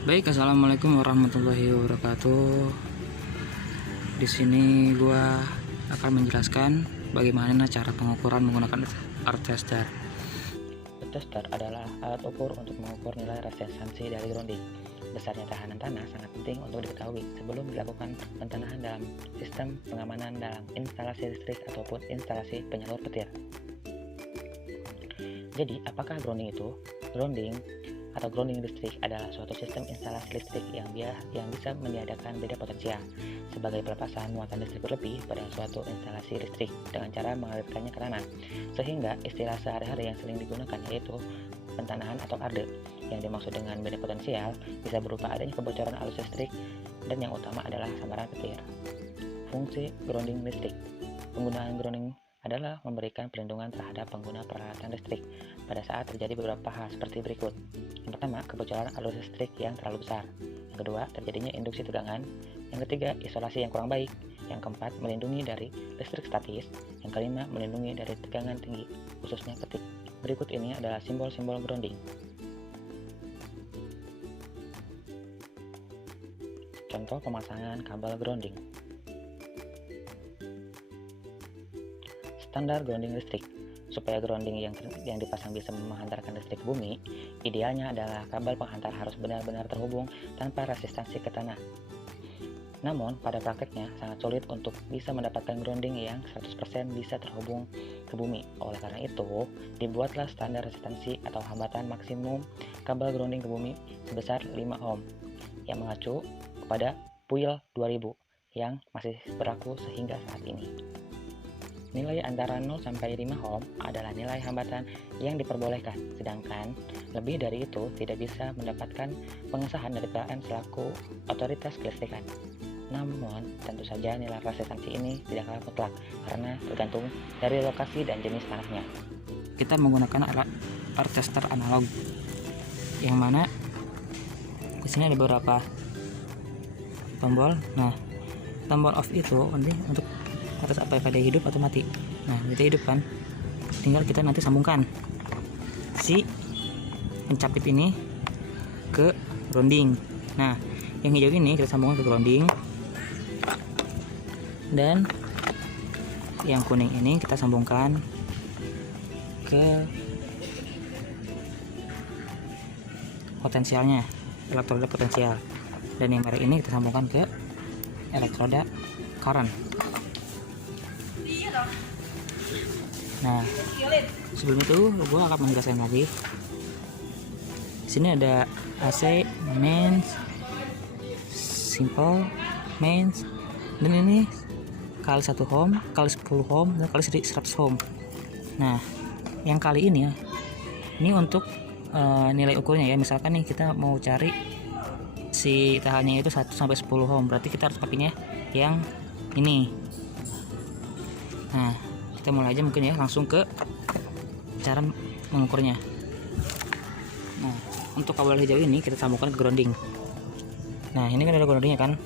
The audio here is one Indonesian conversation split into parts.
Baik, assalamualaikum warahmatullahi wabarakatuh. Di sini gua akan menjelaskan bagaimana cara pengukuran menggunakan earth tester. Earth tester adalah alat ukur untuk mengukur nilai resistansi dari grounding. Besarnya tahanan tanah sangat penting untuk diketahui sebelum dilakukan pentanahan dalam sistem pengamanan dalam instalasi listrik ataupun instalasi penyalur petir. Jadi, apakah grounding itu? Grounding atau grounding listrik adalah suatu sistem instalasi listrik yang bisa meniadakan beda potensial sebagai pelepasan muatan listrik berlebih pada suatu instalasi listrik dengan cara mengalirkannya ke tanah, sehingga istilah sehari-hari yang sering digunakan yaitu pentanahan atau arde. Yang dimaksud dengan beda potensial bisa berupa adanya kebocoran arus listrik dan yang utama adalah sambaran petir. Fungsi grounding listrik. Penggunaan grounding adalah memberikan perlindungan terhadap pengguna peralatan listrik pada saat terjadi beberapa hal seperti berikut. Yang pertama, kebocoran arus listrik yang terlalu besar. Yang kedua, terjadinya induksi tegangan. Yang ketiga, isolasi yang kurang baik. Yang keempat, melindungi dari listrik statis. Yang kelima, melindungi dari tegangan tinggi, khususnya petir. Berikut ini adalah simbol-simbol grounding. Contoh pemasangan kabel grounding. Standar grounding listrik. Supaya grounding yang dipasang bisa menghantarkan listrik ke bumi, idealnya adalah kabel penghantar harus benar-benar terhubung tanpa resistansi ke tanah. Namun, pada prakteknya sangat sulit untuk bisa mendapatkan grounding yang 100% bisa terhubung ke bumi. Oleh karena itu, dibuatlah standar resistansi atau hambatan maksimum kabel grounding ke bumi sebesar 5 ohm yang mengacu kepada PUIL 2000 yang masih berlaku sehingga saat ini. Nilai antara 0 sampai 5 ohm adalah nilai hambatan yang diperbolehkan, sedangkan lebih dari itu tidak bisa mendapatkan pengesahan dari PLN selaku otoritas kelistrikan. Namun, tentu saja nilai resistansi ini tidak kalah mutlak karena tergantung dari lokasi dan jenis tanahnya. Kita menggunakan alat earth tester analog, yang mana di sini ada beberapa tombol. Nah, tombol off itu nanti untuk atas apakah dia hidup atau mati. Nah, kita hidup kan, tinggal kita nanti sambungkan si pencapit ini ke grounding. Nah, yang hijau ini kita sambungkan ke grounding, dan yang kuning ini kita sambungkan ke potensialnya, elektroda potensial, dan yang merah ini kita sambungkan ke elektroda current. Nah, sebelum itu gue akan menjelaskan lagi. Sini ada AC, mains, simple, mains, dan ini kali 1 ohm, kali 10 ohm, dan kali 100 ohm. Nah, yang kali ini ya, ini untuk nilai ukurnya ya. Misalkan nih kita mau cari si tahannya itu 1 sampai 10 ohm, berarti kita harus pakainya yang ini. Nah, kita mulai aja mungkin ya, langsung ke cara mengukurnya. Nah, untuk kabel hijau ini kita sambungkan ke grounding. Nah, ini kan ada groundingnya kan,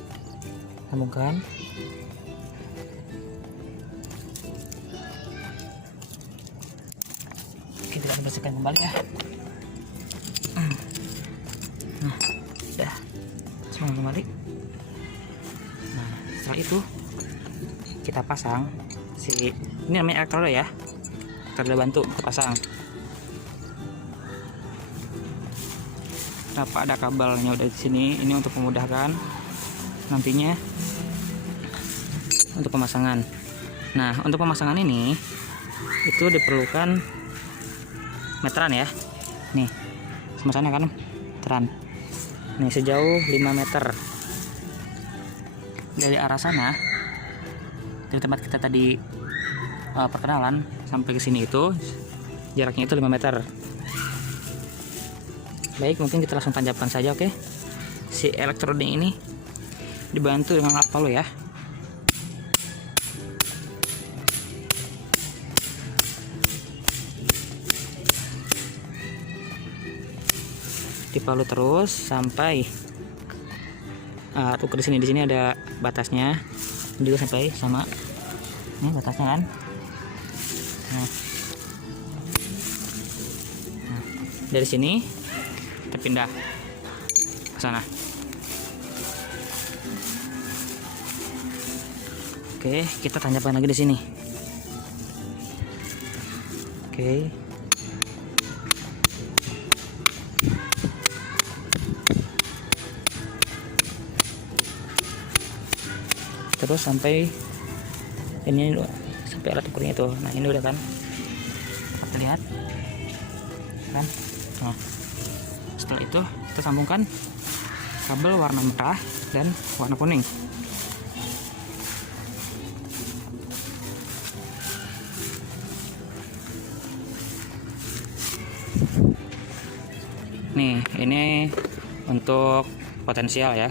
sambungkan. Kita akan bersihkan kembali ya. Nah, sudah sambung kembali. Nah, setelah itu kita pasang ini namanya elektroda ya, elektroda bantu kita pasang. Kenapa ada kabelnya udah di sini? Ini untuk memudahkan nantinya untuk pemasangan. Nah, untuk pemasangan ini itu diperlukan meteran ya. Nih, sama sana kan meteran. Nih, sejauh 5 meter dari arah sana, dari tempat kita tadi perkenalan sampai ke sini itu jaraknya itu 5 meter. Baik, mungkin kita langsung tancapkan saja. Oke, si elektroda ini dibantu dengan alat palu ya. Dipalu terus sampai ukur di sini. Di sini ada batasnya juga sampai sama ini batasnya kan. Nah, dari sini kita pindah ke sana. Oke, kita tancapkan lagi di sini. Oke. Terus sampai ini sampai alat ukurnya itu. Nah, ini udah kan? Kita lihat. Kan? Nah, setelah itu kita sambungkan kabel warna merah dan warna kuning. Nih, ini untuk potensial ya,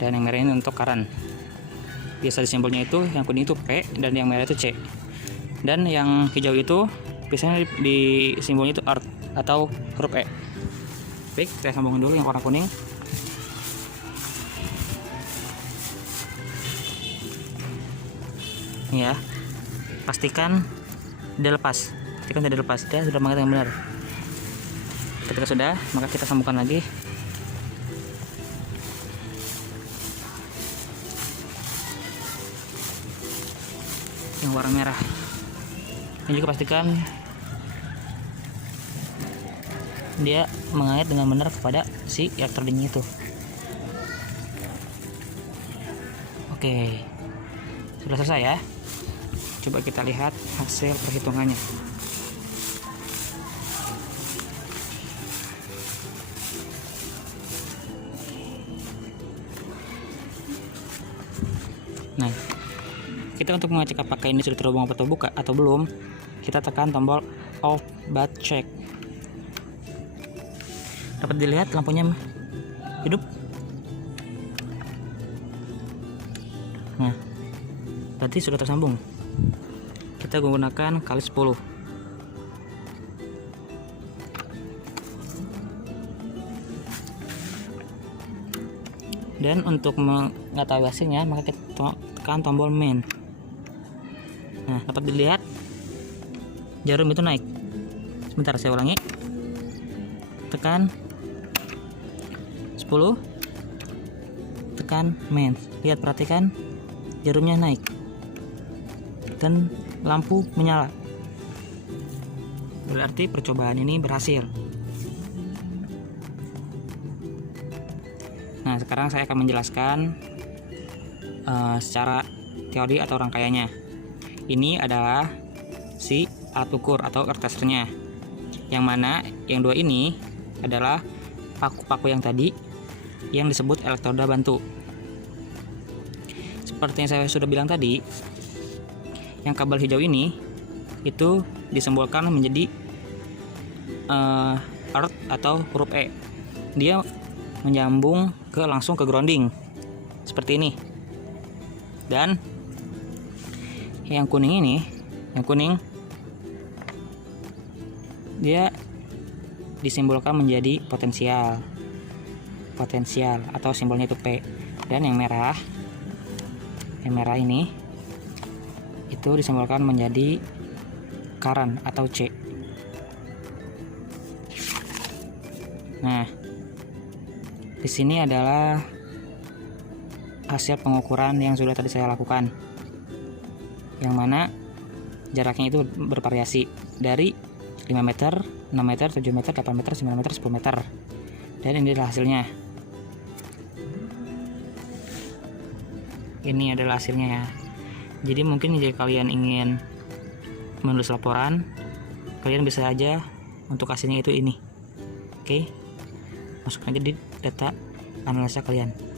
dan yang merah ini untuk current. Biasa simbolnya itu yang kuning itu P dan yang merah itu C, dan yang hijau itu biasanya di simbolnya itu earth atau huruf E. Baik, kita sambungin dulu yang warna kuning. Ini ya, pastikan tidak lepas, dia sudah mengikat yang benar. Ketika sudah, maka kita sambungkan lagi. Yang warna merah. Ini juga pastikan dia mengait dengan benar kepada si electroding itu. Oke, sudah selesai ya. Coba kita lihat hasil perhitungannya. Nah, kita untuk mengecek apakah ini sudah terhubung atau buka atau belum, kita tekan tombol off but check. Dapat dilihat lampunya hidup. Nah, berarti sudah tersambung. Kita menggunakan kali 10. Dan untuk mengetahui hasilnya, maka kita tekan tombol main. Nah, dapat dilihat jarum itu naik. Sebentar, saya ulangi. Tekan 10, tekan main. Lihat, perhatikan jarumnya naik dan lampu menyala. Berarti percobaan ini berhasil. Nah, sekarang saya akan menjelaskan secara teori atau rangkaiannya. Ini adalah si alat ukur atau earth testernya, yang mana yang dua ini adalah paku-paku yang tadi yang disebut elektroda bantu. Seperti yang saya sudah bilang tadi, yang kabel hijau ini itu disimbolkan menjadi earth atau huruf E. Dia menyambung langsung ke grounding seperti ini. Dan yang kuning ini, dia disimbolkan menjadi potensial atau simbolnya itu P. Dan yang merah ini itu disimbolkan menjadi current atau C. Nah, di sini adalah hasil pengukuran yang sudah tadi saya lakukan, yang mana jaraknya itu bervariasi dari 5 meter, 6 meter, 7 meter, 8 meter, 9 meter, 10 meter. Dan ini adalah hasilnya. Ini adalah hasilnya ya. Jadi mungkin jika kalian ingin menulis laporan, kalian bisa aja untuk hasilnya itu ini. Oke, masuk aja di data analisa kalian.